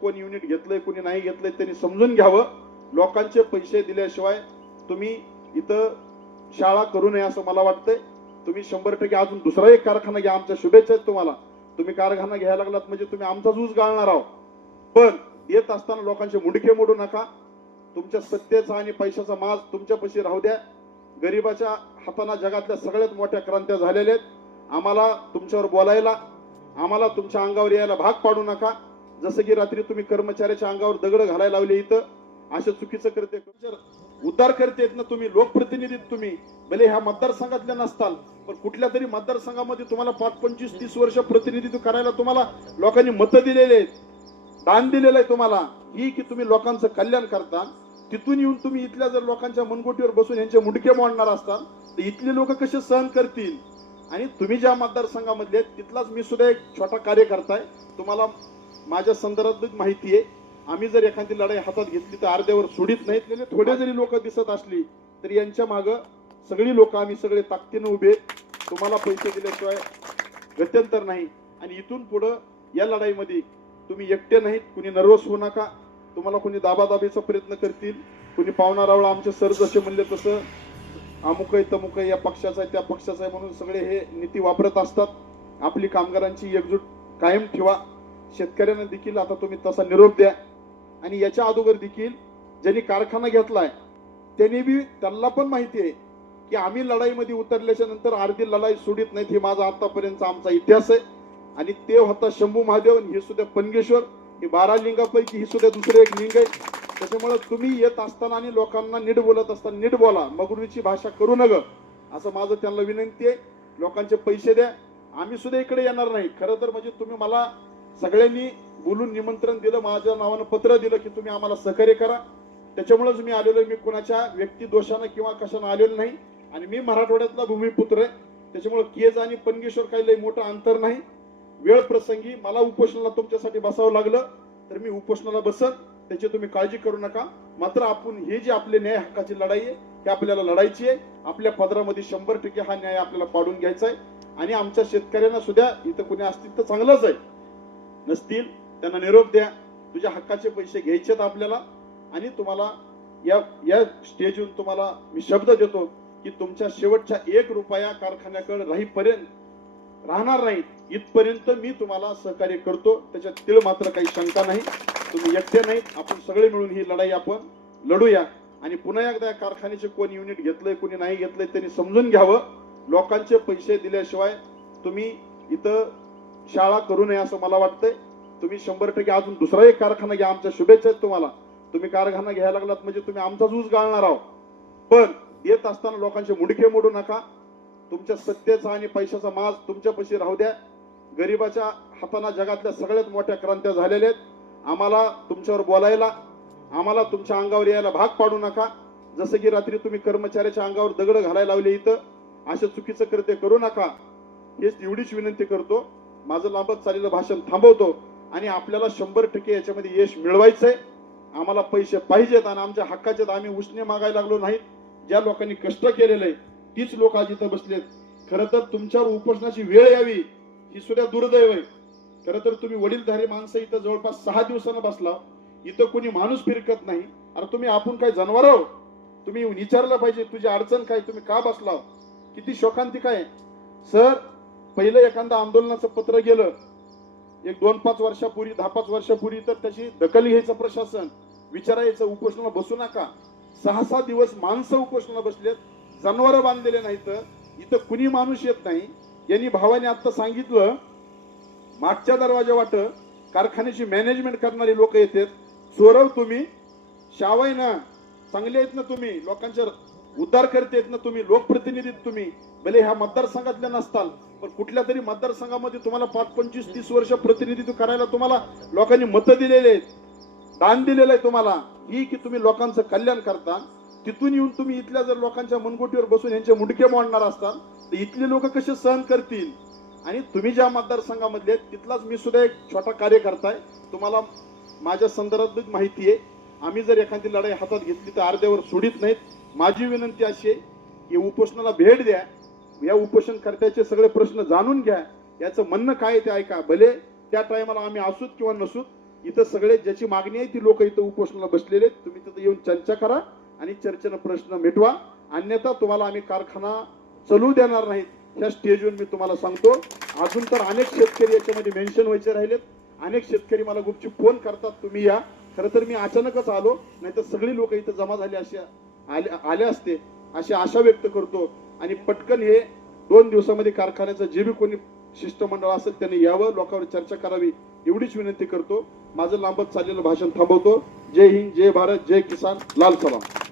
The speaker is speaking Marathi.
कोण युनिट घेतलंय कोणी नाही घेतलंय त्यांनी समजून घ्यावं. लोकांचे पैसे दिल्याशिवाय तुम्ही इथं शाळा करू नये असं मला वाटतंय. तुम्ही शंभर टक्के अजून दुसरा एक कारखाना घ्या आमच्या शुभेच्छा आहेत तुम्हाला. तुम्ही कारखाना घ्यायला लागलात म्हणजे तुम्ही आमचाच ऊस गाळणार आहोत. पण येत असताना लोकांचे मुंडके मोडू नका. तुमच्या सत्तेचा आणि पैशाचा माज तुमच्यापाशी राहू द्या. गरिबाच्या हाताना जगातल्या सगळ्यात मोठ्या क्रांत्या झालेल्या आहेत. आम्हाला तुमच्यावर बोलायला आम्हाला तुमच्या अंगावर यायला भाग पाडू नका. जसं की रात्री तुम्ही कर्मचाऱ्याच्या अंगावर दगड घालायला लावले इथं अशा चुकीचं करते. उद्धार करते ना तुम्ही लोकप्रतिनिधी तुम्ही. भले ह्या मतदारसंघातल्या नसताल पण कुठल्या तरी मतदारसंघामध्ये तुम्हाला पाच पंचवीस तीस वर्ष प्रतिनिधित्व करायला तुम्हाला लोकांनी मतं दिलेले आहेत. दान दिलेलं आहे तुम्हाला. ही की तुम्ही लोकांचं कल्याण करता. तिथून येऊन तुम्ही इथल्या जर लोकांच्या मनगोटीवर बसून यांचे मुंडके मोडणार असताल तर इथले लोक कसे सहन करतील? आणि तुम्ही ज्या मतदारसंघामधले आहेत, तिथलाच मी सुद्धा एक छोटा कार्यकर्ता आहे. तुम्हाला माझ्या संदर्भात माहिती आहे. आम्ही जर एखादी लढाई हातात घेतली तर अर्ध्यावर सोडित नाहीत. म्हणजे थोडे जरी लोक दिसत असली तरी यांच्या मागं सगळी लोक आम्ही सगळे ताकदीनं उभे. तुम्हाला पैसे दिल्याशिवाय गत्यंतर नाही. आणि इथून पुढं या लढाईमध्ये तुम्ही एकटे नाहीत. कुणी नर्वस होऊ नका. तुम्हाला कोणी दाबादाबीचा प्रयत्न करतील. कुणी पावणा रावळा आमचे सर जसे म्हणले तसं. अमुक आहे तमुक आहे या पक्षाचा आहे त्या पक्षाचा आहे म्हणून सगळे हे नीती वापरत असतात. आपली कामगारांची एकजूट कायम ठेवा. शेतकऱ्यांना देखील आता तुम्ही तसा निरोप द्या. आणि याच्या अगोदर देखील ज्यांनी कारखाना घेतलाय त्यांनी बी त्यांना पण माहिती आहे की आम्ही लढाईमध्ये उतरल्याच्या नंतर अर्धी लढाई सोडित नाहीत हे माझा आतापर्यंतचा आमचा इतिहास आहे. आणि ते होता शंभू महादेव आणि हे सुद्धा पनगेश्वर हे बारा लिंगापैकी ही सुद्धा दुसरे एक लिंग आहे. त्याच्यामुळे तुम्ही येत असताना आणि लोकांना नीट बोलत असताना नीट बोला मगरूची भाषा करू नका. असं माझं त्यांना विनंती आहे. लोकांचे पैसे द्या. आम्ही सुद्धा इकडे येणार नाही. खरं तर म्हणजे तुम्ही मला सगळ्यांनी बोलून निमंत्रण दिलं माझ्या नावानं पत्र दिलं की तुम्ही आम्हाला सहकार्य करा. त्याच्यामुळेच मी आलेलो आहे. मी कुणाच्या व्यक्ती दोषानं किंवा कशानं आलेलो नाही. आणि मी मराठवाड्यातला भूमिपुत्र आहे. त्याच्यामुळे केज आणि पनगेश्वर काही लई मोठं अंतर नाही. वेळ प्रसंगी मला उपोषणाला तुमच्यासाठी बसावं लागलं तर मी उपोषणाला बसत त्याची तुम्ही काळजी करू नका. मात्र आपण हे जे आपले न्याय हक्काची लढाई आहे हे आपल्याला लढायची आहे. आपल्या पदरामध्ये शंभर टक्के हा न्याय आपल्याला पाडून घ्यायचा आहे. आणि आमच्या शेतकऱ्यांना सुद्धा इथं कोणी असतील तर चांगलंच आहे. नसतील त्यांना निरोप द्या. तुझ्या हक्काचे पैसे घ्यायचेत आपल्याला. आणि तुम्हाला या या स्टेजहून तुम्हाला मी शब्द देतो की तुमच्या शेवटच्या एक रुपया कारखान्याकडे राहीपर्यंत राहणार नाही इथपर्यंत मी तुम्हाला सहकार्य करतो. त्याच्यात तिळ मात्र काही शंका नाही. तुम्ही एकटे नाहीत. आपण सगळे मिळून ही लढाई आपण लढूया. आणि पुन्हा एकदा कारखान्याचे कोण युनिट घेतलंय कोणी नाही घेतलंय त्यांनी समजून घ्यावं. लोकांचे पैसे दिल्याशिवाय तुम्ही इथं शाळा करू नये असं मला वाटतंय. तुम्ही शंभर टक्के अजून दुसरा एक कारखाना घ्या आमच्या शुभेच्छा आहेत तुम्हाला. तुम्ही कारखाना घ्यायला लागलात म्हणजे तुम्ही आमचाच ऊस गाळणार आहोत. पण येत असताना लोकांचे मुंडके मोडू नका. तुमच्या सत्तेचा आणि पैशाचा माज तुमच्यापाशी राहू द्या. गरिबाच्या हाताना जगातल्या सगळ्यात मोठ्या क्रांत्या झालेल्या आहेत. आम्हाला तुमच्यावर बोलायला आम्हाला तुमच्या अंगावर यायला भाग पाडू नका. जसं की रात्री तुम्ही कर्मचाऱ्याच्या अंगावर दगड घालायला लावले इथं अशा चुकीचं कृत्य करू नका. हेच एवढीच विनंती करतो. माझं लांबत चाललेलं भाषण थांबवतो आणि आपल्याला शंभर टक्के याच्यामध्ये यश मिळवायचं आहे आम्हाला पैसे पाहिजेत आणि आमच्या हक्काचे आम्ही उष्णे मागायला लागलो नाहीत ज्या लोकांनी कष्ट केलेलं आहे तीच लोक आज इथं बसलेत. खरं तर तुमच्यावर उपोषणाची वेळ यावी ही सुद्धा दुर्दैव आहे. खरं तर तुम्ही वडीलधारी माणसं इथं जवळपास सहा दिवसानं बसला. इथं कोणी माणूस फिरकत नाही. अरे तुम्ही आपण काय जनावर हो तुम्ही विचारलं पाहिजे तुझी अडचण काय? तुम्ही का बसला किती शोकांती आहे सर पहिलं एखादं आंदोलनाचं पत्र गेलं एक दोन पाच वर्षापूर्वी दहा पाच वर्षापूर्वी तर त्याची दखल घ्यायचं प्रशासन विचारायचं उपोषणाला बसू नका. सहा सहा दिवस माणसं उपोषणाला बसलेत जनावर बांधलेले नाहीत इथं कुणी माणूस येत नाही. यांनी भावाने आता सांगितलं मागच्या दरवाजा वाट कारखान्याची मॅनेजमेंट करणारी लोक येतात. चोरव तुम्ही शावाय ना चांगले आहेत ना तुम्ही लोकांच्या उद्धार करतेत ना तुम्ही लोकप्रतिनिधी तुम्ही भले ह्या मतदारसंघातल्या नसताल पण कुठल्या तरी मतदारसंघामध्ये तुम्हाला पाच पंचवीस तीस वर्ष प्रतिनिधित्व करायला तुम्हाला लोकांनी मतं दिलेले आहेत. दान दिलेलं आहे तुम्हाला. ही की तुम्ही लोकांचं कल्याण करता. तिथून येऊन तुम्ही इथल्या जर लोकांच्या मनगोटीवर बसून यांचे मुंडके मोडणार असताल तर इथले लोक कसे सहन करतील? आणि तुम्ही ज्या मतदारसंघामधले आहेत, तिथलाच मी सुद्धा एक छोटा कार्यकर्ता आहे. तुम्हाला माझ्या संदर्भात माहिती आहे. आम्ही जर एखादी लढाई हातात घेतली तर अर्ध्यावर सोडित नाहीत. माझी विनंती अशी आहे की उपोषणाला भेट द्या. या उपोषणकर्त्याचे सगळे प्रश्न जाणून घ्या. याचं म्हणणं काय ते ऐका. भले त्या टायमाला आम्ही असूत किंवा नसूत इथं सगळे ज्याची मागणी आहे ती लोक इथं उपोषणाला बसलेले आहेत. तुम्ही तिथं येऊन चर्चा करा आणि चर्चेनं प्रश्न मिटवा. अन्यथा तुम्हाला आम्ही कारखाना चालू देणार नाहीत. ह्या स्टेजवर मी तुम्हाला सांगतो. अजून तर अनेक शेतकरी याच्यामध्ये मेन्शन व्हायचे राहिलेत. अनेक शेतकरी मला गुपचूप फोन करतात. तुम्ही या. खरं तर मी अचानकच आलो. नाही तर सगळी लोक इथं जमा झाली अशी आले आले असते अशी आशा व्यक्त करतो. आणि पटकन हे दोन दिवसामध्ये कारखान्याचं जे बी कोणी शिष्टमंडळ असेल त्यांनी यावं लोकांवर चर्चा करावी एवढीच विनंती करतो. माझं लांबत चाललेलं भाषण थांबवतो. जय हिंद जय भारत जय किसान लाल सलाम.